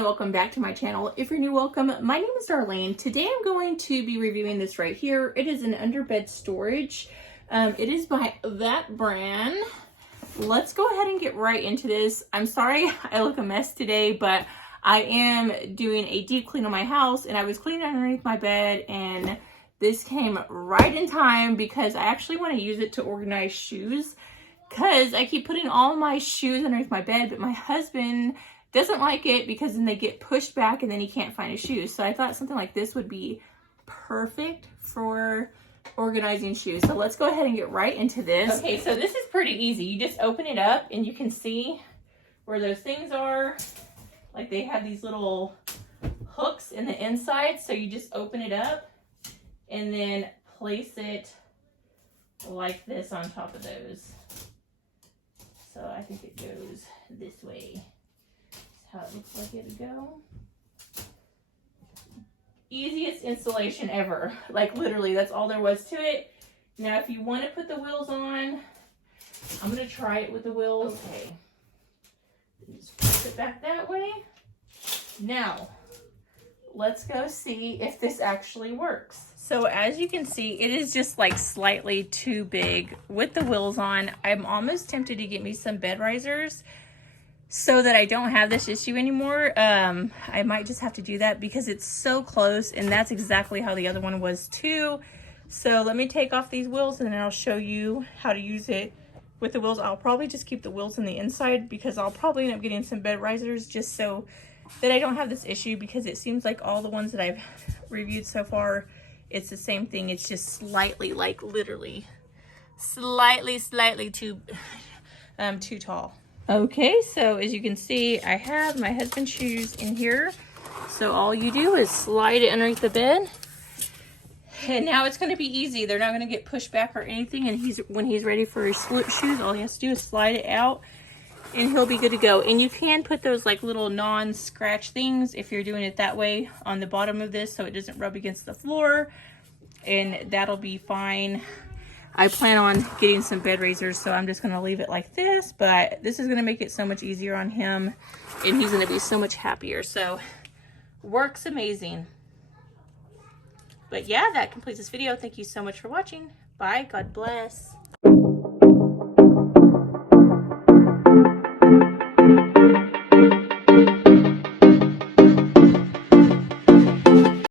Welcome back to my channel. If you're new, welcome. My name is Darlene. Today I'm going to be reviewing this right here. It is an underbed storage. It is by that brand. Let's go ahead and get right into this. I'm sorry I look a mess today, but I am doing a deep clean on my house and I was cleaning underneath my bed and this came right in time because I actually want to use it to organize shoes because I keep putting all my shoes underneath my bed, but my husband doesn't like it because then they get pushed back and then he can't find his shoes. So I thought something like this would be perfect for organizing shoes. So let's go ahead and get right into this. Okay, so this is pretty easy. You just open it up and you can see where those things are. Like they have these little hooks in the inside. So you just open it up and then place it like this on top of those. So I think it goes this way. How it looks like it would go. Easiest installation ever. Like literally, that's all there was to it. Now, if you want to put the wheels on, I'm going to try it with the wheels. Okay. Just push it back that way. Now, let's go see if this actually works. So as you can see, it is just like slightly too big with the wheels on. I'm almost tempted to get me some bed risers so that I don't have this issue anymore. I might just have to do that because it's so close and that's exactly how the other one was too. So let me take off these wheels and then I'll show you how to use it with the wheels. I'll probably just keep the wheels on the inside because I'll probably end up getting some bed risers just so that I don't have this issue, because it seems like all the ones that I've reviewed so far, it's the same thing. It's just slightly, like literally slightly too tall. Okay, so as you can see, I have my husband's shoes in here. So all you do is slide it underneath the bed. And now it's going to be easy. They're not going to get pushed back or anything. And when he's ready for his slip shoes, all he has to do is slide it out and he'll be good to go. And you can put those like little non-scratch things if you're doing it that way on the bottom of this so it doesn't rub against the floor. And that'll be fine. I plan on getting some bed raisers, so I'm just going to leave it like this, but this is going to make it so much easier on him, and he's going to be so much happier. So, works amazing. But yeah, that completes this video. Thank you so much for watching. Bye. God bless.